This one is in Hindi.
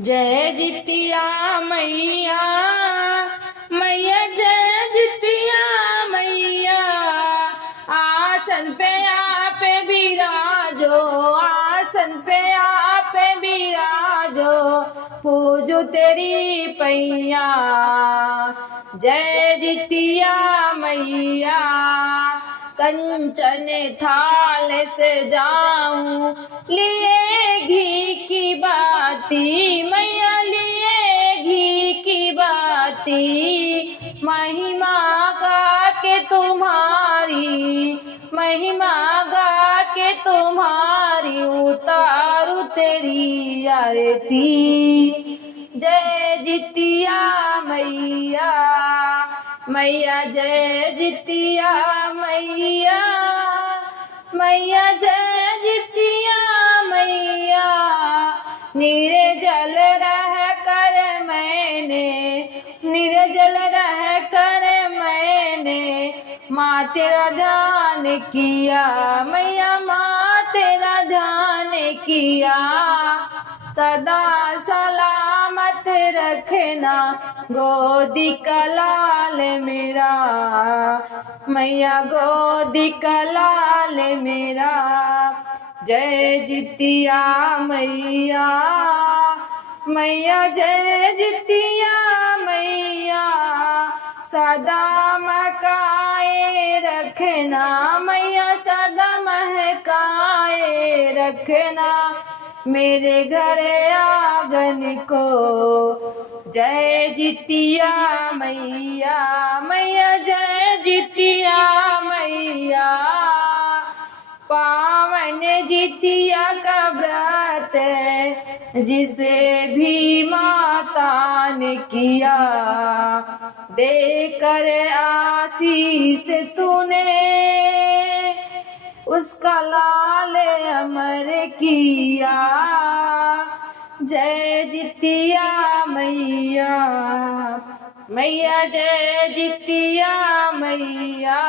जय जितिया मैया, मैया जय जितिया मैया। आसन पे आप बिराजो, आसन पे आप बिराजो, पूजो तेरी पैया। जय जितिया मैया, कंचन थाल से जाऊं लिए घी की बाती, मैया लिए घी की बाती। महिमा गा के तुम्हारी, महिमा गा के तुम्हारी, उतारू तेरी आरती। जय जितिया मैया, मैया जय जितिया मैया, मैया जय जितिया मैया। निर्जल रह कर मैंने, निर्जल रह कर मैंने माँ तेरा ध्यान किया, मैया माँ तेरा ध्यान किया। सदा सलामत रखना गोदी का लाल मेरा, मैया गोदी का लाल मेरा। जय जितिया मैया, मैया जय जितिया मैया। सदा महकाए रखना मैया, सदा महकाए रखना मेरे घर आंगन को। जय जितिया मैया, मैया जय जितिया मैया। पावन जितिया का व्रत जिसे भी माता ने किया, देकर आशीष तूने उसका लाल अमर किया। जय जितिया मैया, मैया जय जितिया मैया।